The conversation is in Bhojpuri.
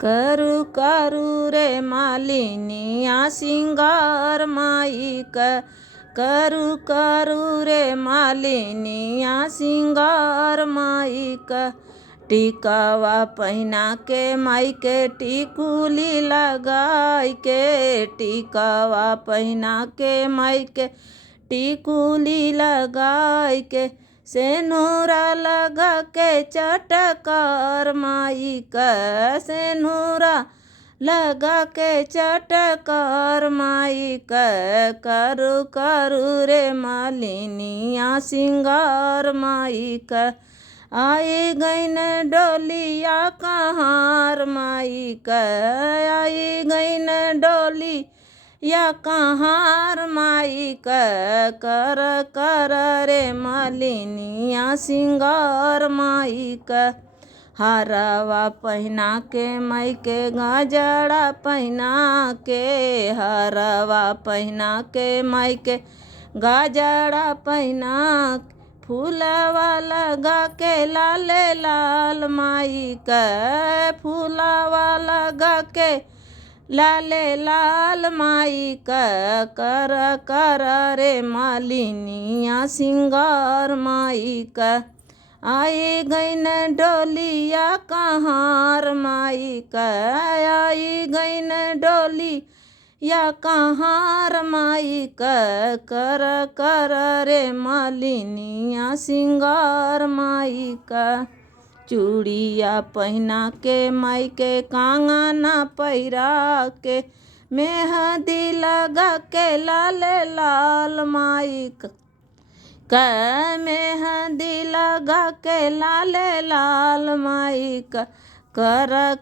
करू करू रे मालिनिया सिंगार माई का, करू करू रे मालिनिया सिंगार माई का। टिकावा पहना के माई के टिकुली लगाई के, टिकावा पहना के माई के टिकुली लगाई के। सेनुरा लगा के चटकार माई का, सेनुरा लगा के चटकार माई का। करू करू रे मालिनिया सिंगार माई का। आई गईन डोलिया कहार माई का, आई गईन डोली या कहार माई का। कर कर रे मालिनिया सिंगार माई का। हरवा पहना के माई के गजरा पहना के, हरवा पहना के माई के गजरा पहना। फूलवा लगा के लाल लाल माई का, फूलवा लगा के लाल लाल माई का। कर कर रे मालिनिया सिंगार माई का। आई गईन डोलिया कहार माई का, आई गईन डोली या कहार माई का। कर कर रे मालिनिया सिंगार माई का। चूड़िया पहना के माई के कंगना पहिरा के, मेहंदी लगा के लाल लाल माई का, मेहंदी लगा के लाल लाल माई का। कर